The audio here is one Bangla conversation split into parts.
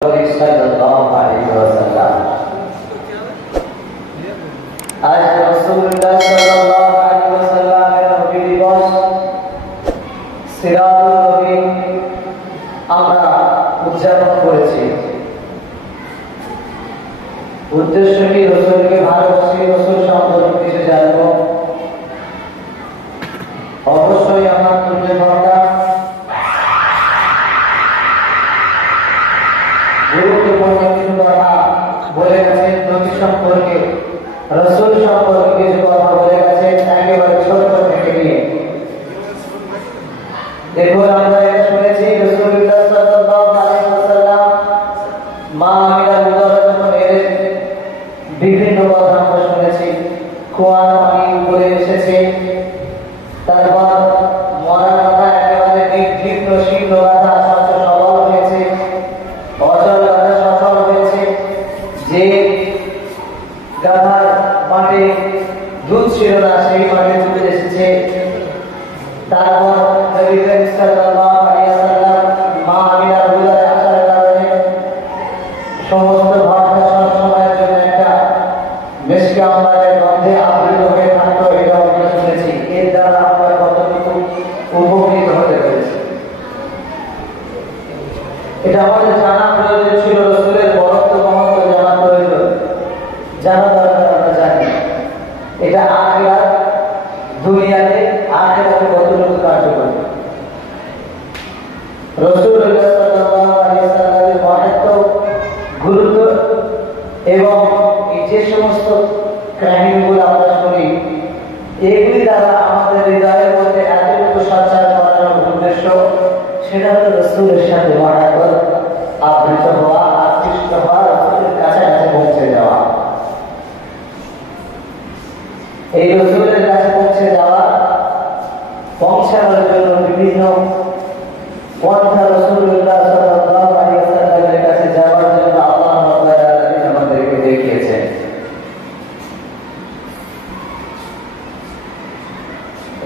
सल्लल्लाहु अलैहि वसल्लम। आज রাসূলুল্লাহ সাল্লাল্লাহু আলাইহি ওয়াসাল্লামের নবী দিবস সিরাতুল নবী আমরা উদযাপন করেছি। উদ্দেশ্য কি? রাসূলকে ভালোবাসি, রাসূল সম্পর্কে কিছু জানবো। অবশ্যই আমার তুলে ধরা গুরুত্বপূর্ণ কিছু কথা বলে গেছেন। নবী সম্পর্কে, রাসূল সম্পর্কে কিছু কথা বলে গেছেন একেবারে ছোট থেকে নিয়ে। দেখুন, আমরা এটা শুনেছি রাসূলুল্লাহ সাল্লাল্লাহু আলাইহি ওয়াসাল্লাম মা আমিনার উদরে যখন এলেন, বিভিন্ন কথা আমরা শুনেছি। কুয়ার পানি উপরে এসেছে, তারপর মরা কথা একেবারে নির্বিঘ্ন শীর্ণ কথা স্বচ্ছ সবল হয়েছে, অচল কথা সফল হয়েছে। যে গাধার মাঠে দুধ ছিল না, সেই মাঠে দুধ এসেছে। তারপর নবী করিম সাল্লাল্লাহু আলাইহি ওয়াসাল্লাম মা আমিনার উদরে আসার কারণে সমস্ত ভাবনা সবসময়ের জন্য একটা মিষ্টি আম্বারের গন্ধে আবৃত হয়ে থাকতো। এটা আমরা শুনেছি। এর দ্বারা আমরা কতটুকু উপকৃত হতে পেরেছি এটা আমাদের জানা প্রয়োজন ছিল। রাসূলের বরত্ব মহত্ব জানা প্রয়োজন, জানা দরকার। আমরা জানি এটা আখিরাত দুনিয়াতে আখিরাতে কতটুকু কার্যকর। রাসূলুল্লাহ সাল্লাল্লাহু আলাইহি ওয়াসাল্লামের মহত্ব, গুরুত্ব এবং এই যে সমস্ত কাহিনীগুলো আমরা শুনি, এগুলি দ্বারা আমাদের হৃদয়ের মধ্যে এতটুকু সঞ্চার করানোর উদ্দেশ্য, সেটা হলো রাসূলের সাথে মহব্বত, আবৃত হওয়া, আকৃষ্ট হওয়া, রাসূলের কাছাকাছি পৌঁছে যাওয়া। এই রাসূলের কাছে পৌঁছে যাওয়া, পৌঁছানোর জন্য বিভিন্ন পন্থা রাসূলুল্লাহ সাল্লাল্লাহু আলাইহি ওয়াসাল্লামের কাছে যাওয়ার জন্য আল্লাহ রাব্বুল আলামিন আমাদেরকে দেখিয়েছেন।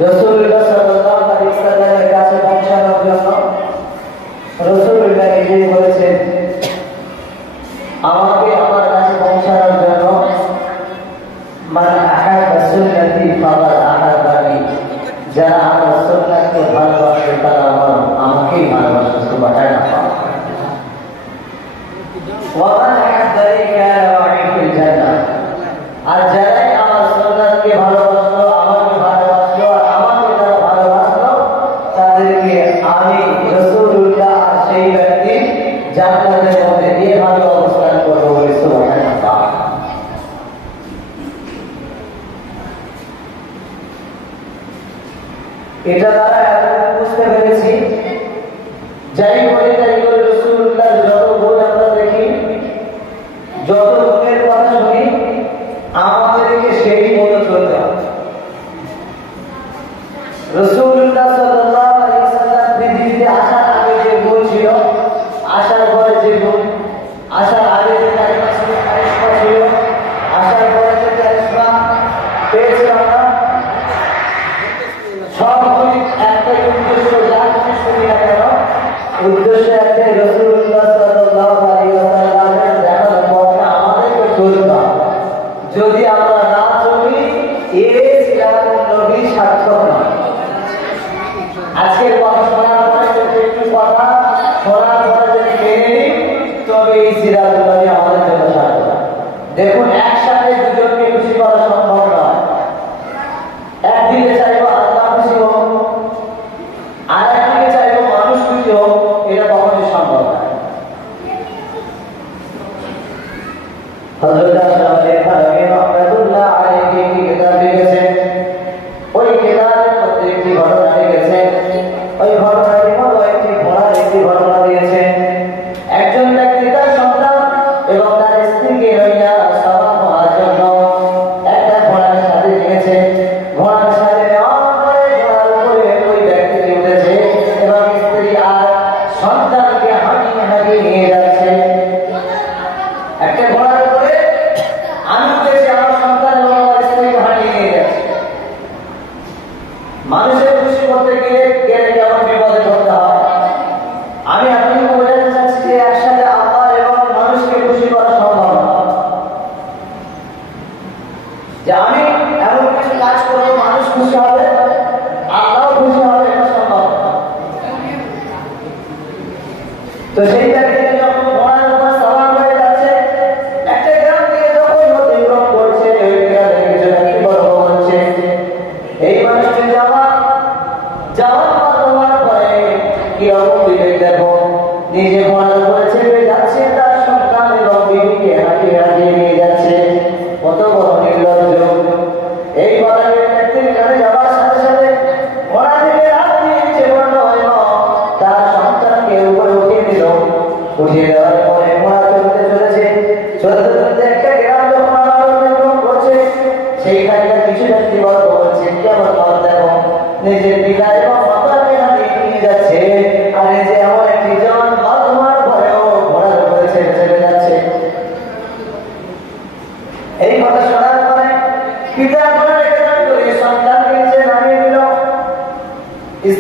রাসূলুল্লাহ সাল্লাল্লাহু আলাইহি ওয়াসাল্লামের কাছে পৌঁছানোর জন্য রাসূলুল্লাহ নিজেই বলেছেন, আমাকে আমার কাছে পৌঁছানোর জন্য মান আহাব্বা সুন্নতি ফাকাদ আহাব্বানি, যারা আমার সুন্নাতকে ভালোবাসে তারা আমাকেই ভালোবাসে। সুবহানাল্লাহ। ওয়া মান আহাব্বানি কানা মা'i ফিল জান্নাহ, আর যারা আমার সুন্নাতকে ভালোবাসলো, আমাকে ভালোবাসলো, আর আমাকে যারা ভালোবাসলো, তাদেরকে আমি রাসূলুল্লাহ আর সেই ব্যক্তি জান্নাতের মধ্যে এভাবে অবস্থান করবো বলে। সুবহানাল্লাহ। এটা দ্বারা এতটুকু বুঝতে পেরেছি, যাই বলে তাই বলে রাসূলুল্লাহর যত গুণ আমরা দেখি, যত গুণের কথা শুনি, আমাদেরকে সেই মতো চলতে হবে। রাসূলুল্লাহ সাল্লাল্লাহু আলাইহি ওয়াসাল্লাম পৃথিবীতে আসার আগে যে গুণ ছিল, আসার পরে যে গুণ, আসার আগে যে কারিশমা ছিল, আসার পরে যে কারিশমা পেয়েছি আমরা, সবগুলি একটাই উদ্দেশ্য। যা কিছু শুনি না কেন, উদ্দেশ্য একটাই, রাসূলুল্লাহ সাল্লাল্লাহু আলাইহি ওয়াসাল্লামের দেখানো পথে আমাদেরকে চলতে হবে। যদি আমরা না চলি, এই সিরাতুন নবী সার্থক নয়। আজকের কথা শোনার পরে যদি একটু কথা শোনার পরে যদি মেনে নিই, তবে এই সিরাতুন নবী আমাদের জন্য সার্থক। দেখুন, একসাথে দুজনকে খুশি করা সম্ভব নয়। একদিকে চাইবো আল্লাহ খুশি হোক, আর একদিকে চাইবো মানুষ খুশি হোক, এটা কখনোই সম্ভব নয়। হযরত আশরাফুল আলমিন রাহমাতুল্লাহ আলাইহি কি কিতাব লিখেছেন, ওই কিতাবের মধ্যে একটি ঘটনা লিখেছেন। ওই ঘটনাটির মধ্যে একটি ঘোড়ার একটি ঘটনা দিয়েছেন। একজন ব্যক্তি তার সন্তান এবং তার স্ত্রীকে লইয়া সওয়ার হওয়ার জন্য একটা ঘোড়ার সাথে নিয়েছে। ঘোড়ার সাথে নেওয়ার পরে ঘোড়ার উপরে ওই ব্যক্তিটি উঠেছে এবং স্ত্রী আর সন্তানকে হাঁটিয়ে হাঁটিয়ে নিয়ে যাচ্ছে। একটা ঘোড়ার উপরে আমি উঠেছি, আমার সন্তান এবং আমার স্ত্রীকে হাঁটিয়ে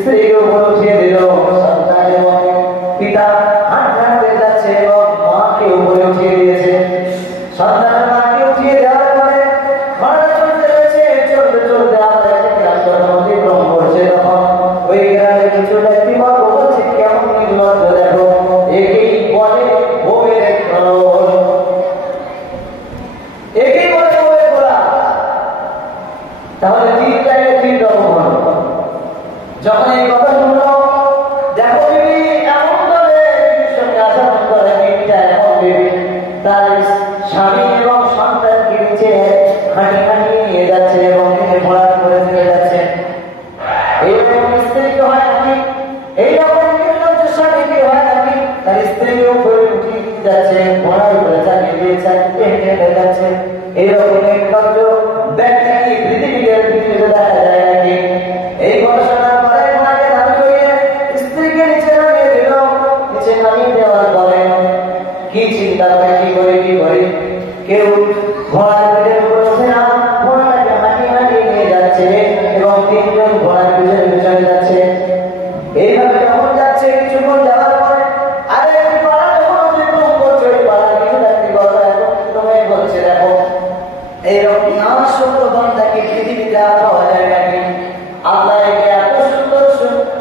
স্ত্রীকে উপরে উঠিয়ে দিল, সন্তান এবং পিতা হাঁটতে যাচ্ছে এবং মাকে উপরে উঠিয়ে দিয়েছে। সন্তানের মাকে উঠিয়ে দেওয়ার পরে ঘোড়া চলতে রয়েছে, চলতে চলতে আবার একটা গ্রাম অতিক্রম করছে। তখন ওই গ্রামে কিছু ব্যক্তি বলছে, কেমন নির্লজ্জ দেখো, একেই বলে বউয়ের খোলস, একেই বলে বউয়ের খোলা। তাহলে তিন জায়গায় তিন রকম হলো। যখন এই কথা শুনলো, দেখো বিবি এমন করে বিবির সঙ্গে আচরণ করে, বিবিটা এমন বিবি তার স্বামী এবং সন্তানকে নিচে হাঁটিয়ে নিয়ে যাচ্ছে এবং তিনি ঘোড়া করে নিয়ে যাচ্ছে। এইরকম স্ত্রীকে হয় নাকি? এইরকম নির্লজ্জ স্বামীকে হয় নাকি? তার স্ত্রীকে উপরে উঠিয়ে যাচ্ছে, ঘোড়ার উপরে চালিয়ে দিয়ে হেঁটে যাচ্ছে। এইরকম নির্লজ্জ ব্যক্তি কি পৃথিবীতে দেখা যায় নাকি? এই কথা শোনার পরে ঘোড়াকে দাঁড় করিয়ে স্ত্রীকে নিচে নামিয়ে দিল। নিচে নামিয়ে দেওয়ার পরে কি চিন্তা করে, কি করি কেউ ঘোড়ার পিঠে বসছে না, ঘোড়াটাকে হাঁটিয়ে নিয়ে যাচ্ছে এবং তিনজন ঘোড়ার পিছনে পিছনে যাচ্ছে। এইভাবে যখন যাচ্ছে, কিছুক্ষণ যাওয়ার পরে আরে পাড়া যখন অতিক্রম করছে, ওই পাড়ার কিছু ব্যক্তি বড় এখন তোমায় বলছে, দেখো এইরকম না সত্য বান্দাকে পৃথিবীতে আর পাওয়া যায় নাকি? আল্লাহ একে এত সুন্দর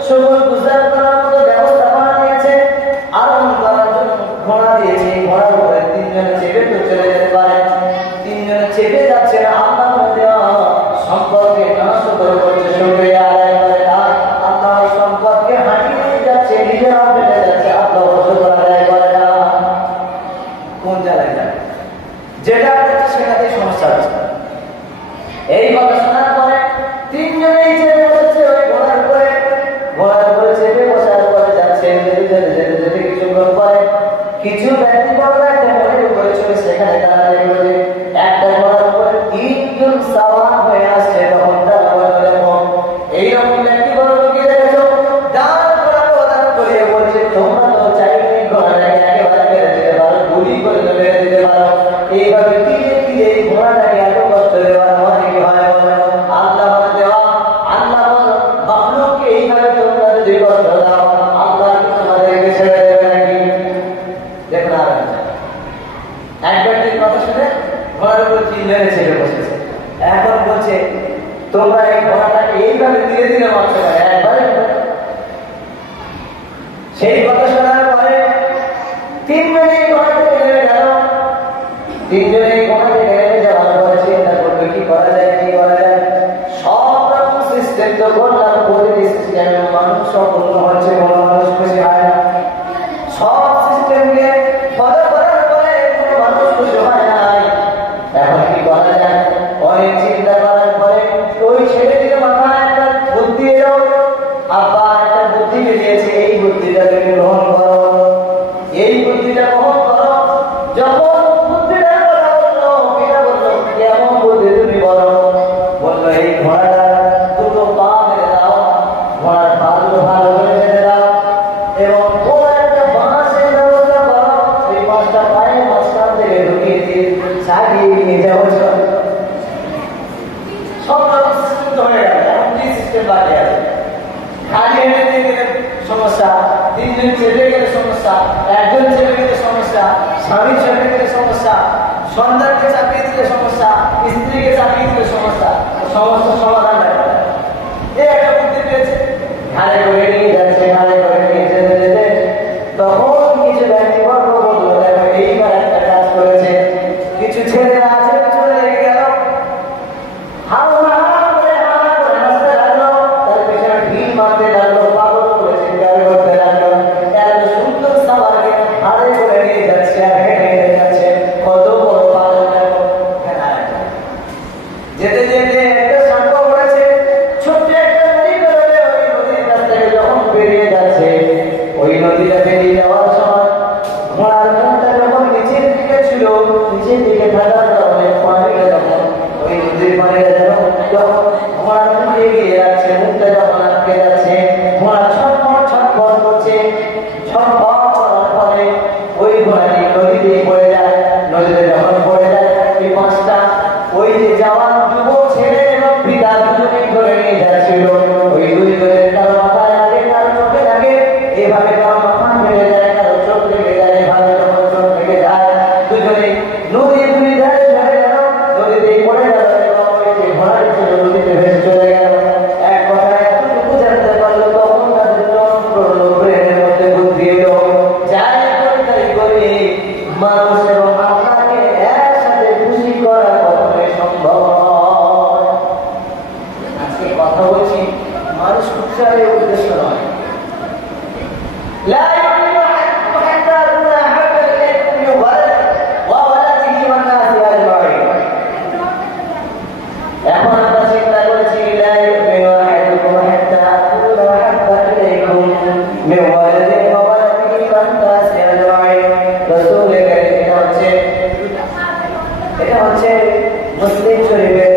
সবল গুজরাট করার মতো ব্যবস্থাপনা দিয়েছে, আরোহণ করার জন্য ঘোড়া দিয়েছে। ঘোড়ার উপরে তিনজনে চেপে তো চলে যেতে পারে, তিনজনে চেপে যাচ্ছে না। আল্লাহ দেওয়া সম্পদকে নষ্ট করে করছে, শুকরিয়া আদায় করে না। আল্লাহ সম্পদকে হাঁটিয়ে নিয়ে যাচ্ছে, নিজের বেড়ে যাচ্ছে, আল্লাহ শুকর আদায় করে না। কোন জায়গায় যায় যেটা করছে সেটাতে সমস্যা হচ্ছে। এই কথা শোনার পরে তিনজনেই চেপে বসেছে ওই ঘোড়ার উপরে। ঘোড়ার উপরে চেপে বসার পরে যাচ্ছে, যেতে কিছুক্ষণ পরে কিছু ব্যক্তি বড় একটা ঘোড়ার উপরে চলে, সেখানে তারা দেখলো যে একটা ঘোড়ার উপরে তিনজন সাওয়ার হয়ে আসছে। তখন তারা বললো, এইরকম ব্যক্তি বড় লোকে দেখেছো, দাঁড় করিয়ে বলছে, তোমরা তো চাইলে ঘোড়াটাকে একেবারে মেরে দিতে পারো, গুলি করে মেরে দিতে পারো। এইভাবে ধীরে এই ঘোড়াটাকে এত কষ্ট দেওয়া তোমাদের কি হয়? আল্লাহ দেওয়া, আল্লাহ মাখলুককে এইভাবে তোমরা যদি কষ্ট দাও, আল্লাহ কি তোমাদেরকে ছেড়ে দেবে নাকি? দেখুন এক ব্যক্তির কথা শুনে ঘোড়ার উপর তিনজনে ছেড়ে বসেছে। এখন বলছে, তোমরা এই ঘোড়াটাকে এইভাবে ধীরে ধীরে মারতে পারে একবারে। সেই কথা শোনার পরে তিনজনেই ঘোড়া থেকে নেমে গেল। তিনজনেই ঘোড়া থেকে নেমে যাওয়ার পরে চিন্তা করবে কি করা যায়, কি করা যায়। সব রকম সিস্টেম তো করলাম, প্রতিটি সিস্টেমে মানুষ সম্পূর্ণ হচ্ছে, কোনো মানুষ খুশি হয় না। সব সিস্টেমকে ফলো করার পরে কোনো মানুষ খুশি হয় নাই। এখন কি করা যায়? অনেক চিন্তা করার পরে ওই ছেলেটিকে মাথায় একটা বুদ্ধি এলো। আব্বা একটা বুদ্ধি বেরিয়েছে, এই বুদ্ধিটা তুমি গ্রহণ করো, এই বুদ্ধিটা গ্রহণ করো। যখন বুদ্ধিটার কথা বললো, পিতা বললো, কেমন বুদ্ধি তুমি বলো? বললো, এই ঘোড়াটা দুটো পা মেরে দাও, ঘোড়ার পা দুটো ভালো করে মেরে দাও এবং তোমার একটা বাঁশের ব্যবস্থা করো, ওই বাঁশটা পায়ে মাঝখান থেকে ঢুকিয়ে দিয়ে চালিয়ে নিয়ে যাবো। সব রকম সিস্টেম তো হয়ে গেল, এখন কি সিস্টেম বাকি আছে? খালি হেঁটে দিয়ে গেলে সমস্যা, তিনজন চেপে গেলে সমস্যা, একজন চেপে গেলে সমস্যা, স্বামী চেপে গেলে সমস্যা, সন্তানকে চাপিয়ে দিলে সমস্যা, স্ত্রীকে চাপিয়ে দিলে সমস্যা। সমস্যার সমাধান দেখা যায়। এই একটা বুদ্ধি পেয়েছে, ঘাড়ে করে নিয়ে যাচ্ছে, ঘাড়ে করে নিয়ে যেতে যেতে তখন কিছু ব্যক্তিবর্গ বললো, দেখো এইবার একটা কাজ করেছে। কিছু ছেলেরা আছে, পিছনে লেগে গেল, মারতে লাগলো, পাগল করে চিৎকার করতে লাগলো, এত সুন্দর সাবারকে হাতে করে নিয়ে যাচ্ছে আর হেঁটে হেঁটে যাচ্ছে। কত বড় পাগল! যেতে যেতে একটা সাঁকো পড়েছে, মানুষ এবং আল্লাহকে একসাথে খুশি করা কখনোই সম্ভব নয়। আজকে কথা বলছি মানুষ উচ্চারের উদ্দেশ্য নয়। لا يؤمن أحدكم حتى أكون أحب إليكم من وولده والناس أجمعين। এখন আমরা চিন্তা করেছি لا يؤمن أحدكم حتى أكون أحب إليكم من ولده وولده والناس أجمعين। রাসূল কারীম এটা হচ্ছে মুসলিম শরীফের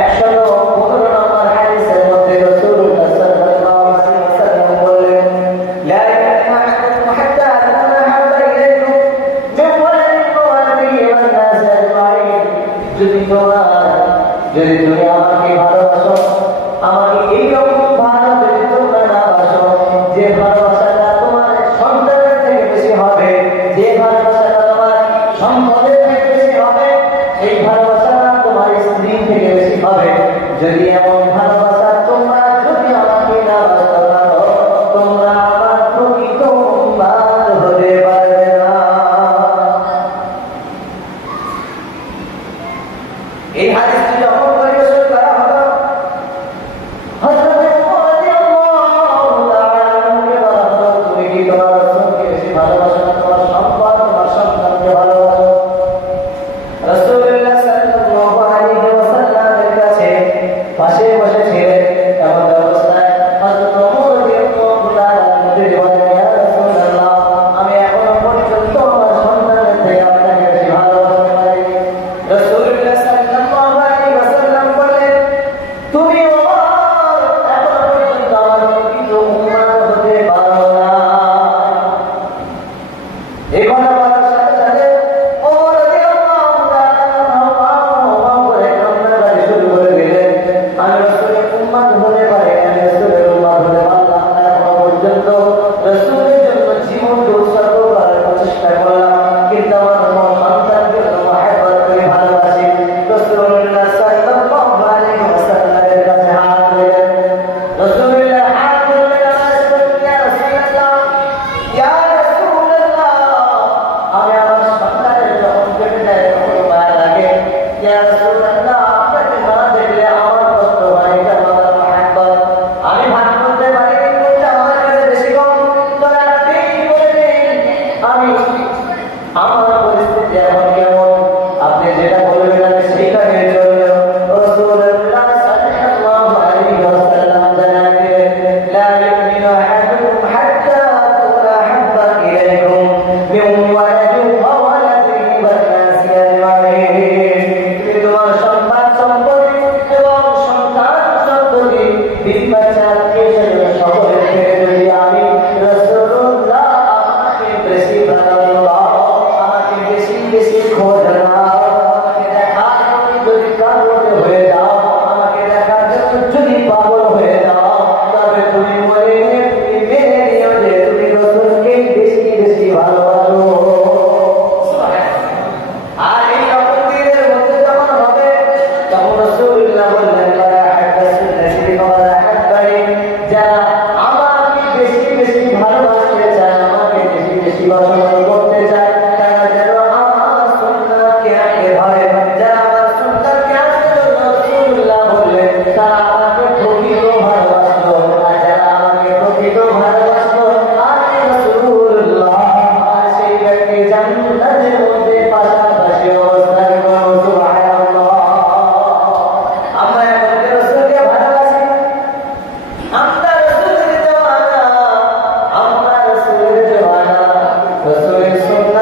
115 নম্বর হাদিসের মধ্যে রাসূলুল্লাহ সাল্লাল্লাহু আলাইহি ওয়াসাল্লাম বললেন লা ইয়াকুনু আহাদুকুম হাত্তা আকুনা হাব্বা ইলাইকুম মিন ওয়ালাদিহি ওয়া ওয়ালাদিহি ওয়ান নাস আজমাইন। যদি তুমি আমাকে ভালোবাসো, আমাকে এইরকম ভালো যদি তোমরা না বাসো, যে ভালোবাসাটা তোমার সন্তানের থেকে বেশি হবে, যে ভালোবাসাটা তোমার সম্পদের থেকে বেশি হবে, সেই ভালোবাসাটা তোমার স্ত্রী থেকে বেশি হবে, যদি এমন ভালোবাসা তোমরা যদি আমাকে না বাসতে পারো, তোমরা আমার প্রকৃত উম্মাত হতে পারবে না। এই হাদিসটি যখন পরিবেশন করা হলো, হযরত ওমর রাদিয়াল্লাহু তাআলা আনহুকে বলা হলো, তুমি কি তোমার রাসূলকে বেশি ভালোবাসো না তোমার সম্পদ, তোমার সন্তানকে ভালোবাসো? রাসূলুল্লাহ সাল্লাল্লাহু আলাইহি ওয়াসাল্লামের কাছে পাশে বসে ছিলেন এমন অবস্থায় হযরত ওমর রাদিয়াল্লাহু তাআলা আনহু বলেন, ইয়া রাসূলুল্লাহ, আমি এখনো পর্যন্ত আমার সন্তানের থেকে আপনাকে বেশি ভালোবাসতে পারি। রাসূলুল্লাহ সাল্লাল্লাহু আলাইহি ওয়াসাল্লাম বলেন, তুমি ওমর এখনো পর্যন্ত আমার প্রকৃত উম্মাত হতে পারো না। এই কথা বলার সাথে সাথে ওমর রাদিয়াল্লাহু তাআলা করে কান্নাকাটি শুরু করে দিলেন। আমি রাসূলের উম্মাত হতে পারি, আমি রাসূলের উম্মাত হতে পারলাম না। এখনো পর্যন্ত রাসূলের জন্য জীবন উৎসর্গ করার প্রচেষ্টা করলাম, কিন্তু আমার সন্তানকে মহব্বত করে ভালোবাসি। রাসূলুল্লাহ সাল্লাল্লাহু আলাইহি ওয়াসাল্লামের কাছে হাত দিলেন। রাসূলুল্লাহ হাত তুললেন, আওয়াজ করলেন, ইয়া রাসূলুল্লাহ, ইয়া রাসূলুল্লাহ, আমি আমার সন্তানের যখন পেটে যায় তখন মায়া লাগে। ইয়া রাসূলুল্লাহ, আপনাকে না দেখলে আমার কষ্ট হয়, এটা আমার মহব্বত। আমি ভাগ করতে পারি, কিন্তু এটা আমার কাছে বেশি কম। তবে আপনি কি করে দিন, আমি আমার পরিস্থিতি এখন কেমন, আপনি যেটা বলবেন আমি সেইটা নিয়ে চলবে। রাসূলুল্লাহ সাল্লাল্লাহু আলাইহি ওয়াসাল্লাম জানান দিলেন, লা ইউমিনু আহাদুকুম হাত্তা আকুনা হাব্বা ইলাইকুম মিন ওয়ালাদিহি ওয়া ওয়ালাদিহি ওয়ান নাসি আজমাইন। তুমি তোমার সম্পদ সম্পত্তি এবং সন্তান সন্ততি বিবি বাচ্চা আত্মীয়-স্বজন সকলের থেকে যদি আমি রাসূলুল্লাহ আমাকে বেশি ভালোবাসো, আমাকে বেশি বেশি খোঁজ নাও, আমাকে দেখার জন্য যদি পাগল হয়ে যাও, আমাকে দেখার জন্য যদি পাগল হয়ে যাও, তবে তুমি মনে তুমি মেনে নিও যে তুমি রাসূলকে বেশি বেশি ভালোবাসো। আর এই রকম দিনের মধ্যে যখন হবে, তখন রাসূলুল্লাহ বললেন, যারা আমাকে বেশি বেশি ভালোবাসতে চায়, আমাকে বেশি বেশি পছন্দ করতে চায়, তারা যেন আমার সুন্নাহকে আঁকড়ে ধরে। যারা আমার সুন্নাহকে আঁকড়ে ধরে, রাসূলুল্লাহ বললেন, তারা আমাকে প্রকৃত ভালোবাসলো। আর যারা আমাকে প্রকৃত ভালোবাসলো, আমি রাসূলুল্লাহ আর সেই ব্যক্তি জান্নাতের মধ্যে পাশাপাশি অবস্থান করব। সুবহানাল্লাহ। আমরা এখন রাসূলকে ভালোবাসি, আমরা রাসূলের দেওয়ানা, আমরা রাসূলের দেওয়ানা, রাসূলের সুন্নাহ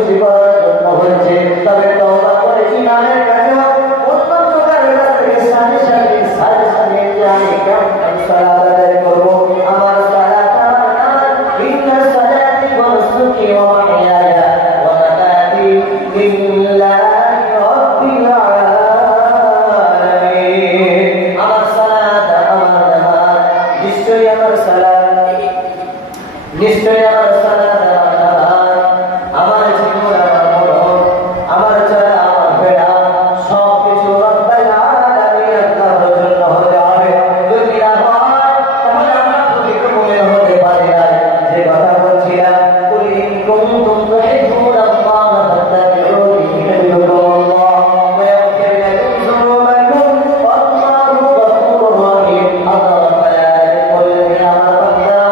খুশি করার জন্য হয়েছে, তবে তওবা করে ঈমানের কাজে অত্যন্ত কারণের কাছ থেকে সাথে সাথে যে আমি কেমন সালাত আদায় করবো। আমার সালাত আমার নামাজ ইন্না সালাতি ওয়া নুসুকি ওয়া মাহইয়ায়া ওয়া মামাতি লিল্লাহি রাব্বিল আলামিন। আমার সালাত আমার নামাজ নিশ্চয়ই আমার সালাত নিশ্চয়ই আমার সালাত আমার জীবন আমার মরণ আমার চলা আমার ফেরা সব কিছু রব্বুল আলামিন আল্লাহর জন্য হতে হবে। যদি না হয় তাহলে আমরা পবিত্র মুমিন হতে পারি না। যে কথা বলছিলাম কুল ইন কুনতুম তুহিব্বুনাল্লাহ ফাত্তাবিউনি ইউহিব্বুকুমুল্লাহ ওয়া ইয়াগফির লাকুম যুনুবাকুম ওয়াল্লাহু গফুরুর রহিম। আল্লাহ তাআলা বলেন আমার বান্দা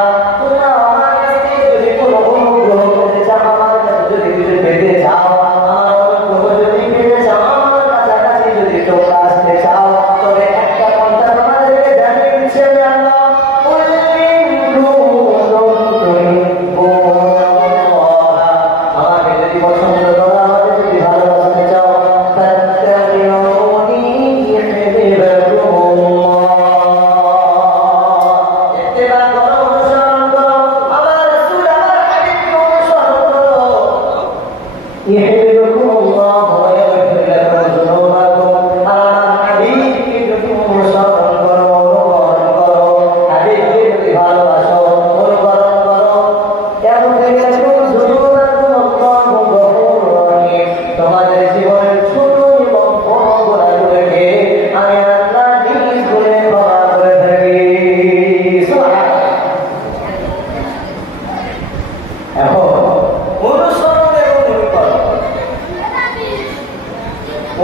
তোমরা আমার কাছে যদি কোনো অনুগ্রহ পেতে চাও, আমার কাছে যদি কিছু পেতে চাও, আমার অনুগ্রহ যদি পেতে চাও, আমার কাছাকাছি যদি তোমরা আসতে চাও, তবে একটা পন্থা তোমাদেরকে জানিয়ে দিচ্ছে আমি আল্লাহ। কুল ইন কুনতুম তুহিব্বুনাল্লাহ, আমাকে যদি পছন্দ করো, আমাকে যদি ভালোবাসতে চাও, ফাত্তাবিউনি ইউহিব্বুকুমুল্লাহ, ইত্তিবা করো, অনুসরণ করো, আমার রাসূল আমার হাবিবকে অনুসরণ করো। ইউহিব্বুকুমুল্লাহ ওয়া ইয়াগফির লাকুম যুনুবাকুম, আমার হাবিবকে যদি অনুসরণ করো, অনুকরণ করো, হাবিবকে যদি ভালোবাসো, অনুকরণ করো, ইয়াগফির লাকুম যুনুবাকুম আল্লাহু গফুরুর রহিম। তোমাদের জীবনের ছোট এবং বড় গুনাহগুলোকে আমি আল্লাহ নিজ গুণে ক্ষমা করে থাকি। সুবহানাল্লাহ। এখন অনুসরণ এবং অনুকরণ,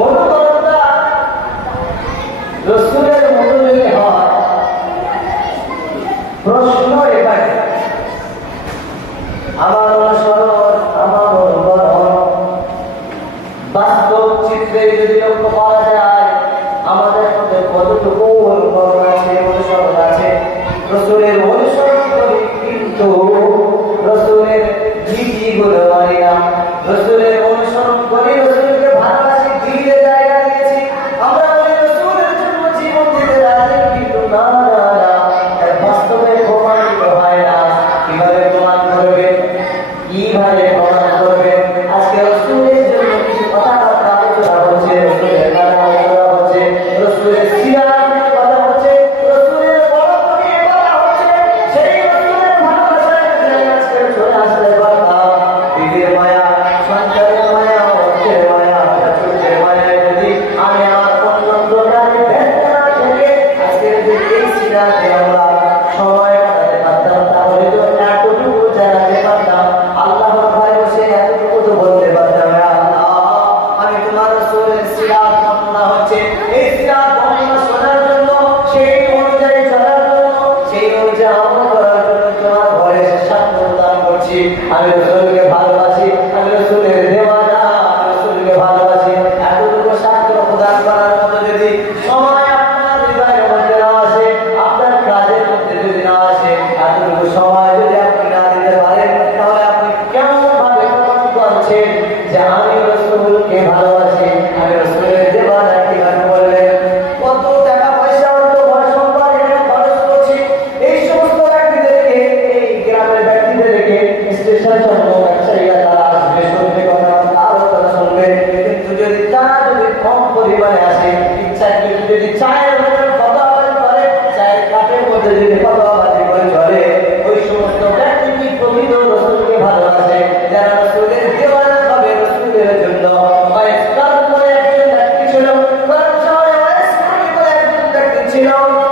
অনুকরণটা রাসূলের মতো যদি হয়, প্রশ্ন এটাই আমার অনুসরণ আমার অনুকরণ বাস্তব চিত্রে যদি লক্ষ্য করা যায়, আমাদের মধ্যে কতটুকু অনুকরণ আছে, অনুসরণ আছে। রাসূলের অনুসরণ করি কিন্তু রাসূলের নীতিগুলো মানি না। রাসূলের অনুসরণ করি, রাসূলকে ভালোবাসি, দিলে জায়গা দিয়েছি। আমরা বলি রাসূলের জন্য জীবন দিতে রাজি, কিন্তু না না না, এর বাস্তবে প্রমাণিত হয় না। কিভাবে প্রমাণ করবে? কিভাবে প্রমাণ করবে? আজকে রাসূলের জন্য কিছু কথাবার্তা আলোচনা হচ্ছে, রাসূলের কথা আলোচনা হচ্ছে, রাসূলের সিরাত নিয়ে কথা হচ্ছে, রাসূলের বরকত নিয়ে কথা হচ্ছে। সেই রাসূলের ভালোবাসায় যদি আজকে চলে আসলে কথা দিদির মায়া, সন্তানের মায়া, অর্থের মায়া, চাচুদের মায়ায় যদি আমি আমার অন্তরটাকে ব্যস্ত না থেকে আজকের যে এই সিরাতে আমরা সময় কাটাতে পারতাম, তাহলে তো এতটুকু জানাতে পারতাম, আল্লাহর ভয়ে বসে এতটুকু তো বলতে পারতাম, আল্লাহ আমি তোমার রাসূলের সিরাত বর্ণনা হচ্ছে, এই সিরাত বর্ণনা শোনার জন্য, সেই অনুযায়ী চলার জন্য, সেই অনুযায়ী আমল করার জন্য তোমার ঘরে সাক্ষ্য দান করছি। আমি রাসূলকে ভালোবাসি, আমি রাসূলের দেওয়ানা, আমি রাসূলকে ভালোবাসি। এতটুকু সাক্ষ্য প্রদান করার মতো যদি সময় আপনার হৃদয়ের মধ্যে না আসে, আপনার কাজের মধ্যে যদি না আসে, এতটুকু সময় যদি আপনি না দিতে পারেন, তাহলে আপনি কেমন ভাবে প্রমাণ করছেন যে আমি রাসূলকে ভালোবাসি, আমি রাসূলের দেওয়ানা? কিভাবে বললেন? কত টাকা পয়সা, অর্থ ধন সম্পদ এখানে খরচ করছি, এই সমস্ত ব্যক্তিদেরকে, এই গ্রামের ব্যক্তিদেরকে স্টেশন জন্য ব্যবসায়ীরা তারা আসবে, শুনবে কথা, আলোচনা শুনবে, কিন্তু যদি তারা যদি কম পরিমাণে আসে, ইচ্ছা যদি চায়ের মধ্যে কথাবার্তা করে, চায়ের কাপের মধ্যে যদি কথাবার্তা করে চলে, ওই সমস্ত ব্যক্তি কি প্রকৃত রাসূলকে ভালোবাসে? যারা রাসূলের দেওয়ানা হবে, রাসূলের জন্য ওয়াইসকার বলে একজন ব্যক্তি ছিল, শহরে ওয়াইসকার বলে একজন ব্যক্তি ছিল,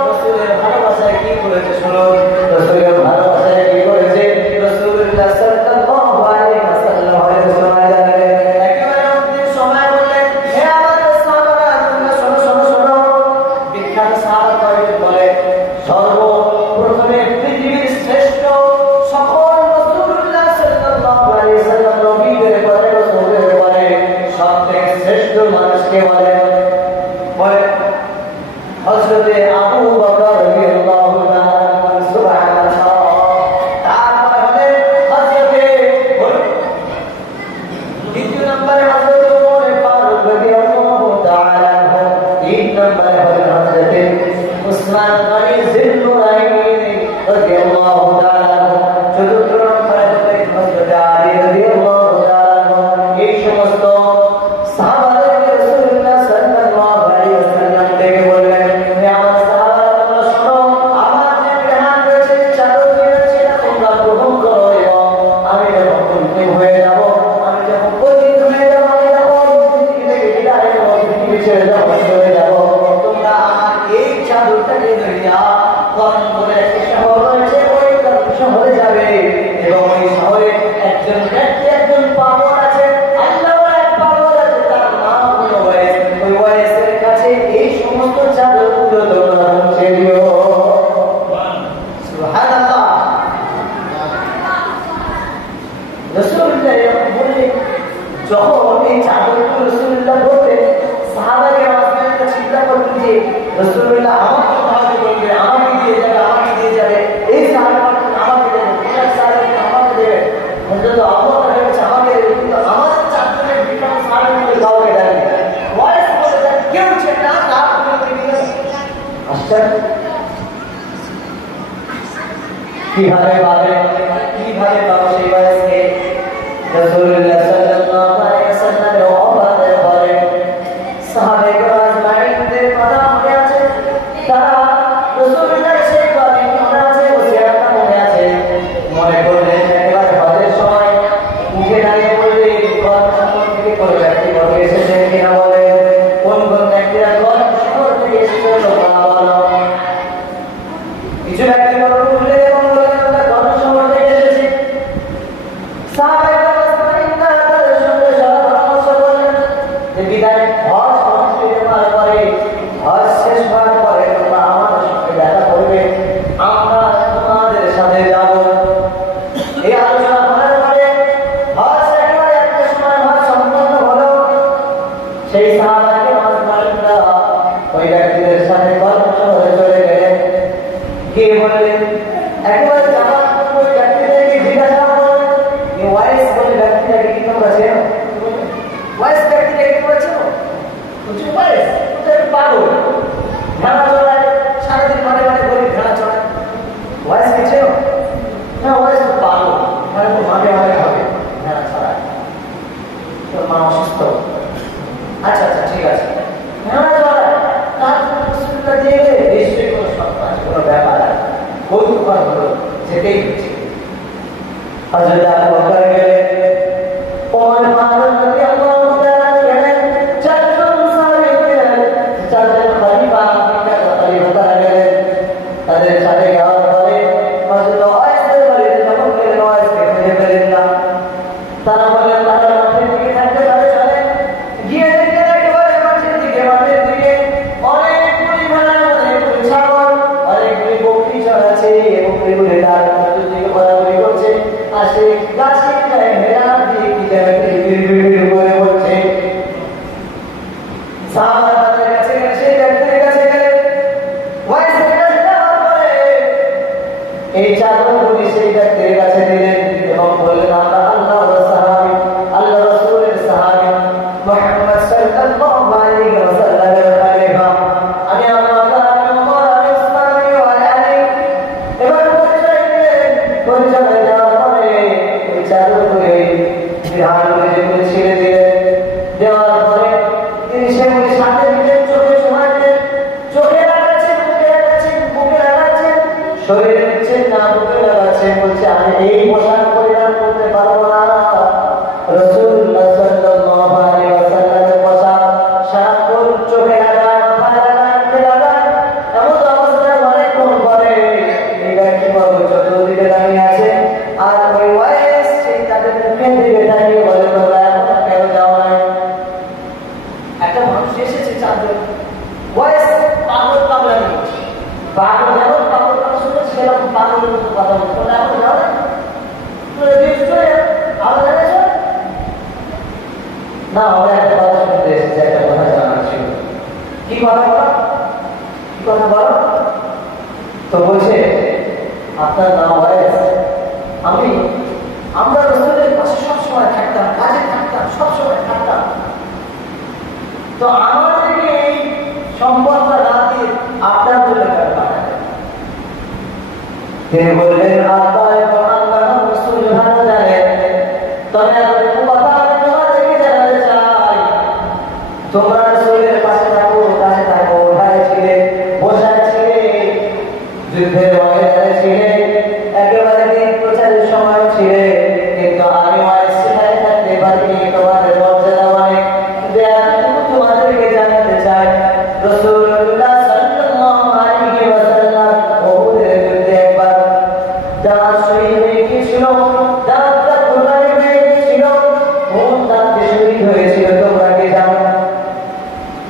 রাসূলের ভালোবাসায় কি করেছে শুনুন। রাসূলের ভালোবাসায় কি করেছে? রাসূলুল্লাহ সাল্লাল্লাহু আলাইহি ওয়াসাল্লাম হয়তো সময় জানেন, একেবারে অন্তিম সময় বললেন, হে আমার সাহাবারা, তোমরা শোনো শোনো শোনো। বিখ্যাত সাহাবা কয়েকজন বলে, সর্বপ্রথমে পৃথিবীর শ্রেষ্ঠ সকল রাসূলুল্লাহ সাল্লাল্লাহু আলাইহি ওয়াসাল্লাম নবীদের পরে, রাসূলের পরে সবথেকে শ্রেষ্ঠ মানুষকে বলে হযরতে আবু বকর রাদিয়াল্লাহু তাআলা। সুবহানাল্লাহ। তারপরে হযরতে নম্বরে হযরত ওমর ফারুক রাদিয়াল্লাহু তাআলা আনহু, 3 নম্বরে হযরত উসমান গনি জিন্নুরাইন রাদিয়াল্লাহু তাআলা আনহু, 4 নম্বরে হযরত আলী রাদিয়াল্লাহু তাআলা আনহু। এই সমস্ত সাহাবাদের রাসূলুল্লাহ সাল্লাল্লাহু আলাইহি ওয়াসাল্লাম থেকে বললেন, হে আমার সাহাবারা, তোমরা শোনো, আমার যে বিধান রয়েছে, চাদর রয়েছে, তোমরা গ্রহণ করো। এবং আমি যখন মুসলিম হয়ে যাব, আমি যখন পতিত হয়ে যাব, আমি যখন পৃথিবী থেকে বিদায় নেব, পৃথিবী ছেড়ে যখন চলে যাব, তোমরা আমার এই চাদরটাকে ধরিয়া কর্ণপুরে একটি শহর রয়েছে, ওই শহরে যাবে এবং ওই শহরে একজন ব্যক্তি, একজন পাগল আছে, আল্লাহর এক পাগল আছে, তার নাম হলো ওয়াইস। ওই ওয়াইসের কাছে এই সমস্ত চাদরগুলো তোমরা পৌঁছে দিও। সুবহানাল্লাহ। রাসূলুল্লাহ বললেন, যখন এই চাদরগুলো রাসূলুল্লাহ বললেন, সাহাবায়ে কেরাম চিন্তা করলেন যে রাসূলুল্লাহ আমার কথা বলবে, আমাকে দিয়ে যাবে, আমাকে দিয়ে যাবে, এই সাহাবা আমাকে দেবে, এই সাহাবা আমাকে দেবে, হযরত আবু বকর আমাকে দেবে, কিন্তু আমার চাদরের বিকল্প সাহাবাকে কাউকে দেবে না। ওয়াইস বলে, কেউ ছিল না, তার কোনো দিকে আশ্চর্য। কিভাবে পাবে সেই ওয়াইসকে? রাসূলুল্লাহ সাল্লাল্লাহু আলাইহি ওয়াসাল্লামের ওয়াফাতের পরে সাহাবায়ে কেরাম মাইনদের কথা মনে আছে, তারা রাসূলুল্লাহ সেই কথা মনে আছে, ওসিয়াতটা মনে আছে, মনে করলেন একেবারে হজের সময় মুখে দাঁড়িয়ে বললে কোন শহর থেকে কোন ব্যক্তি বলে এসেছেন কিনা, বলে কোন ব্যক্তিরা কোন শহর থেকে এসেছেন তোমরা বলো। কিছু ব্যক্তি বললে এবং বলে আমরা কোন শহর থেকে এসেছি। সাহাবায়ে সেই সাহাবাকে মাসমালিকরা ওই ব্যক্তিদের সাথে গল্প শহরে চলে গেলেন, গিয়ে বললেন, একবার যাওয়ার ওই ব্যক্তিদেরকে জিজ্ঞাসা করলেন, ওয়াইস বলে ব্যক্তিটাকে কি তোমরা চেনো? ওয়াইস ব্যক্তিটাকে তোমরা চেনো? বলছে ওয়াইস পাগল, ভেড়া চড়ায়, সারাদিন মানে বলি ভেড়া চড়ায়, ওয়াইসকে চেনো? না, ওয়াইস পাগল, মাঠে হবে ভেড়া চড়ায়, তোর মা অসুস্থ। আচ্ছা আচ্ছা, ঠিক আছে, ভেড়া চড়ায়, তার সুবিধা দিয়ে গেলে নিশ্চয়ই কোনো সত্য আছে, কোনো ব্যাপার আছে, কৌতুকর হলো, যেতেই হচ্ছে। হযরত আবু বকর গেলেন, ওমর ফারুক রাদিয়াল্লাহু তাআলা গেলেন, চারজন সাহাবী গেলেন, চারজন খলিফা গেলেন। তাদের সাথে যাওয়ার পরে হযরত ওয়াইসের বাড়িতে যখন গেলেন, ওয়াইসকে খুঁজে পেলেন না। তারা বললেন, তারা মাঠের দিকে থাকতে পারে, চলে গিয়ে দেখলেন একেবারে মাঠের দিকে অনেকগুলি ভেড়া, অনেকগুলি ছাগল, অনেকগুলি বকরি চড়াচ্ছে, বকরিগুলি তার দিকে ঘোরাঘুরি করছে, আর সে গাছে ভেড়া দিয়ে কি জায়গায় করে পড়ছে। সাহাবারা তাদের কাছে গেলেন, সেই ব্যক্তির কাছে গেলেন, ওয়াইসের কাছে যাওয়ার পরে এই চাদরগুলি সেই ব্যক্তির কাছে দিলেন এবং বললেন, আমরা আল্লাহর সাহাবী, আল্লাহ রাসূলের সাহাবী, মুহাম্মদ সাল্লাল্লাহু আলাইহি ওয়াসাল্লামের খলিফা, আমি আবু বকর, আমি ওমর, আমি উসমান, আমি আলী। এবার পরিচয় দেওয়ার পরে ওই চাদরগুলি বিহারগুলি যেগুলি ছেড়ে দিলেন, দেওয়ার পরে তিনি সেগুলি সাথে দিলেন, চোখে শোনালেন, চোখে লাগাচ্ছেন, মুখে লাগাচ্ছেন, বুকে লাগাচ্ছেন, শরীরে দিচ্ছেন না, বুকে লাগাচ্ছেন, বলছে আমি এই পোশাক পরিধান করতে পারবো না। রাসূলুল্লাহ সাল্লাল্লাহু আলাইহি ওয়াসাল্লামের পোশাক সারাক্ষণ চোখে লাগান, মাথায় লাগান, মুখে লাগান, এমন অবস্থায় অনেকক্ষণ পরে এই ব্যক্তি চতুর্দিকে দাঁড়িয়ে আছে, আর ওই ওয়াইস সেই তাদের মুখের দিকে দাঁড়িয়ে বলে, তোমরা এখন কেউ যাও নাই। একটা মানুষ এসেছে চারজন, ওয়াইস পাগল পাগলামি করছে, পাগল যেমন পাগল কথা শুনে সেরকম পাগলের মতো কথা বলছে, তোমরা এখন যাও না, না, আমরা একটা কথা শুনতে এসেছি, একটা কথা জানার ছিল। কি কথা বলো, কি কথা বলো? তো বলছে, আপনার নাম ওয়াইস, আমরা রাসূলের পাশে সবসময় থাকতাম, কাজে থাকতাম, সবসময় তিনি বললেন আল্লাহ এবং আল্লাহর রাসূল ভালো জানেন, তবে আমি কথা তোমাদেরকে জানাতে চাই, তোমরা রাসূলের পাশে থাকো, কাছে থাকো, ভাই ছিলে, বসায় ছিলে, যুদ্ধের ময়দানে ছিলে, একেবারে দিন প্রচারের সময় ছিলে, কিন্তু আমি ওয়াইসিলায় থাকতে পারিনি তোমাদের মর্যাদা মানে যে আমি তোমাদেরকে জানাতে চাই, রাসূলুল্লাহ সাল্লাল্লাহু আলাইহি ওয়াসাল্লাম ওহুদের যুদ্ধে একবার দাঁত শহীদ হয়ে গিয়েছিল, দাঁতটা কোরবানি হয়ে গিয়েছিল, কোন দাঁতে শহীদ হয়েছিল তোমরা কি জানো?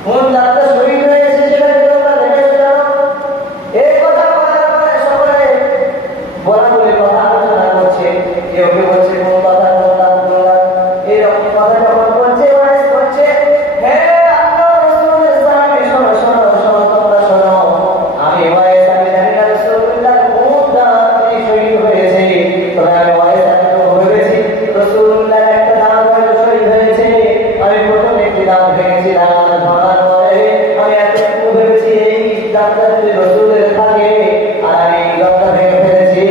কোন দাঁতটা শহীদ হয়েছে সেটা তোমরা দেখেছো জানো? এই কথা বলার পরে সকলে বলা বলে কথা আলোচনা করছে, কেউ কেউ বলছে কোন কথা কোন দাঁত বললাম, এরকম কথা যখন বলছে ওয়াইজ করছে, হে আল্লাহ রাসূলের সাহাবী শোনো শোনো শোনো তোমরা শোনো, আমি ওয়াইজ আমি জানি না রাসূলুল্লাহ কোন দাঁতে শহীদ হয়েছে, তবে আমি ওয়াইজ আমি তো ভেবেছি রাসূলুল্লাহ একটা দাঁত হয়তো শহীদ হয়েছে, আমি প্রথমে একটি দাঁত ভেঙেছি, দাঁত ভাঙার পরে আমি এতটুকু ভেবেছি এই দাঁতটা যদি রাসূলের থাকে আর আমি এই দাঁতটা ভেঙে ফেলেছি,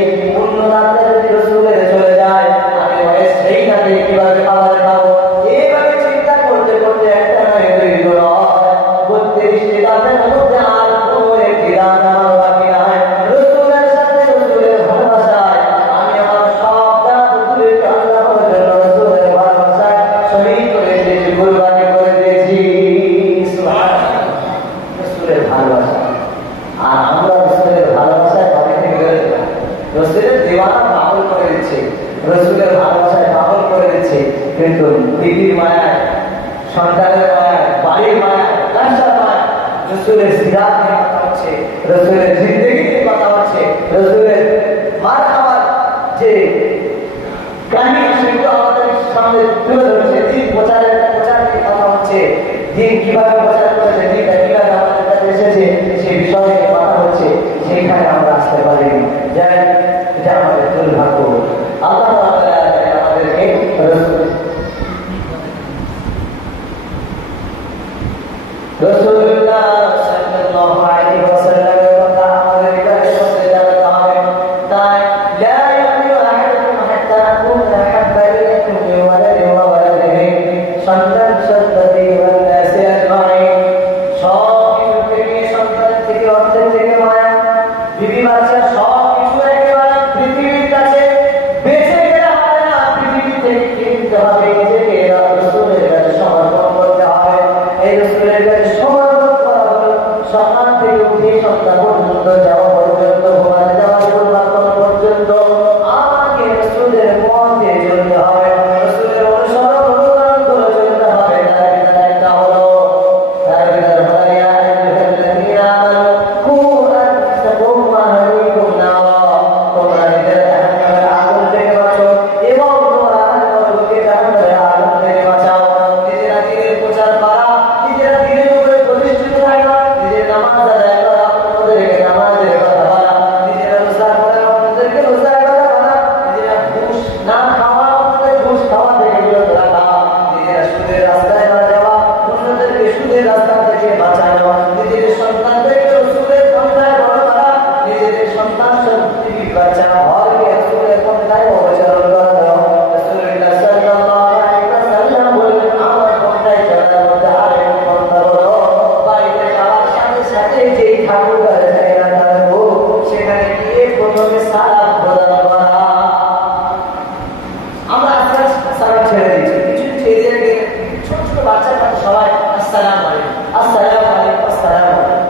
অন্য দাঁতটা যদি রাসূলের চলে যায় আমি ওয়াইজ সেই দাঁতে কিভাবে খাবার খাবো, এইভাবে চিন্তা করতে করতে একটা নয় দুই নয় 32টি দাঁতের মধ্যে আর কোনো একটি দাঁত আমার বাকি নাই, রাসূলের সাথে রাসূলের ভালোবাসায় আমি আমার সব দাঁত তুলে আল্লাহর জন্য রাসূলের ভালোবাসায় শহীদ করে দিয়েছি, কুরবানি করে দিয়েছি। সুবহানাল্লাহ, রাসূলের ভালোবাসা। আর আমরা রাসূলের ভালোবাসায় বাড়ি থেকে বেরোতে পারি, রাসূলের দিওয়ানা পাগল করে দিচ্ছে, রাসূলের ভালোবাসায় পাগল করে দিচ্ছে, কিন্তু বিবির মায়ায়, সন্তানের মায়ায়, বাড়ির মায়ায়, ব্যবসার মায়ায় রাসূলের সিরাত নিয়ে কথা হচ্ছে, রাসূলের জিন্দেগি নিয়ে কথা হচ্ছে, রাসূলের মার খাওয়ার যে কাহিনী সেগুলো আমাদের সামনে তুলে ধরছে, দিন প্রচারের প্রচার নিয়ে কথা হচ্ছে, দিন কিভাবে প্রচার করেছে, দিনটা কিভাবে আমাদের কাছে এসেছে সেই বিষয় নিয়ে কথা হচ্ছে, সেইখানে আমরা আসতে পারিনি, যাই এটা আমাদের দুর্ভাগ্য। আল্লাহ তাআলা আমাদেরকে রাসূলুল্লাহ সাল্লাল্লাহু আলাইহি ওয়াসাল্লামের কথা আমাদের কাছে জানাতে হবে, তাই লা ইয়ামিনু আহাদুকুম হাত্তা আকুনা হাব্বা ইলাইকুম মিন ওয়ালাদি ওয়া ওয়ালাদিহি সন্তান সন্ততি ওয়াল নাসি আজমাইন, সব কিছু থেকে, সন্তান থেকে, অর্থের থেকে মায়া, বিবি বাচ্চা সব কিছু একেবারে পৃথিবীর কাছে বেঁচে গেলে হবে না, পৃথিবী থেকে কিনতে হবে, নিজেকে রাসূলের কাছে সমর্পণ করতে হবে। এই রাসূলের কাছে সমর্পণ করা হলো সকাল থেকে উঠে সন্ধ্যা পর্যন্ত যাওয়া পর্যন্ত, ঘুমাতে যাওয়া পর্যন্ত আমাকে রাসূলের পথে চলতে হবে, রাসূলের অনুসরণ অনুকরণ করে চলতে হবে। তার ভিতরে একটা হলো, তার ভিতরে হলো ইয়া আইয়ুহাল্লাযীনা আমানু কু আনফুসাকুম ওয়া আহলিকুম নারা, তোমরা নিজেদের জাহান্নামের আগুন থেকে বাঁচো এবং তোমরা আল্লাহকে জাহান্নামের আগুন থেকে বাঁচাও। নিজেরা দ্বীনের প্রচার করা, নিজেরা দ্বীনের উপরে প্রতিষ্ঠিত থাকা, নিজের নামাজ আদায় করা, অন্যদেরকে নামাজের কথা বলা, নিজেরা রোজা করা, অন্যদেরকে রোজার কথা বলা, নিজেরা ঘুষ না খাওয়া, অন্যদের ঘুষ খাওয়া থেকে বিরত রাখা, নিজেরা সুদের রাস্তায় না যাওয়া, অন্যদেরকে সুদের রাস্তা থেকে বাঁচানো, নিজেদের সন্তানদেরকে রাসূলের পন্থায় বড় করা, নিজেদের সন্তান সন্ততির বাচ্চা ঘরকে রাসূলের পন্থায় অবচরণ করা দাও। রাসূলুল্লাহ সাল্লাল্লাহু আলাইহি ওয়াসাল্লাম বললেন, আমার পন্থায় চলার মধ্যে আরেক পন্থা হলো বাড়িতে যাওয়ার সাথে সাথে যেই ঠাকুর ঘরে যায় না থাকবো সেখানে গিয়ে প্রথমে সালাম প্রদান করা। আমরা আস্তে আস্তে সালাম ছেড়ে দিচ্ছি, কিছু কিছু এরিয়া গিয়ে ছোট ছোট বাচ্চা কাছে সবাই আসসালামু আলাইকুম, আসসালামু আলাইকুম, আসসালামু আলাইকুম,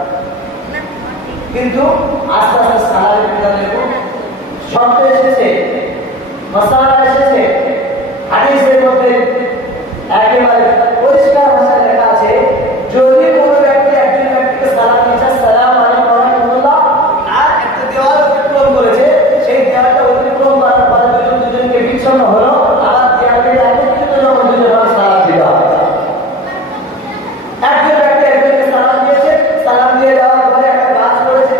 কিন্তু আস্তে আস্তে সালামের ভিতরে শব্দ এসেছে, মশালা এসেছে, হাদিসের মধ্যে একেবারে পরিষ্কার ভাষায় লেখা আছে, যদি কোনো ব্যক্তি একজন ব্যক্তিকে সালাম দিয়েছে আসসালামু আলাইকুম ওয়া রাহমাতুল্লাহ, আর একটা দেওয়াল অতিক্রম করেছে, সেই দেওয়ালটা অতিক্রম করার পরে দুজন দুজনকে বিচ্ছিন্ন হলো, আর দেওয়ালের একত্রিত যখন দুজন সালাম দিতে হবে। একজন ব্যক্তি একজনকে সালাম দিয়েছে, সালাম দিয়ে দেওয়ার পরে একটা গাছ পড়েছে,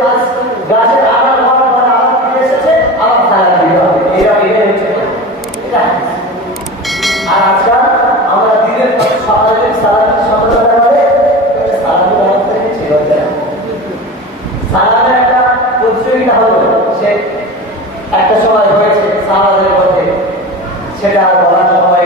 গাছের আড়াল হওয়ার পরে আবার ফিরে এসেছে, আবার সালাম দিতে হবে। এটাই হচ্ছে এটা। আর আজকাল আমরা দিনের সেটা বলার সময়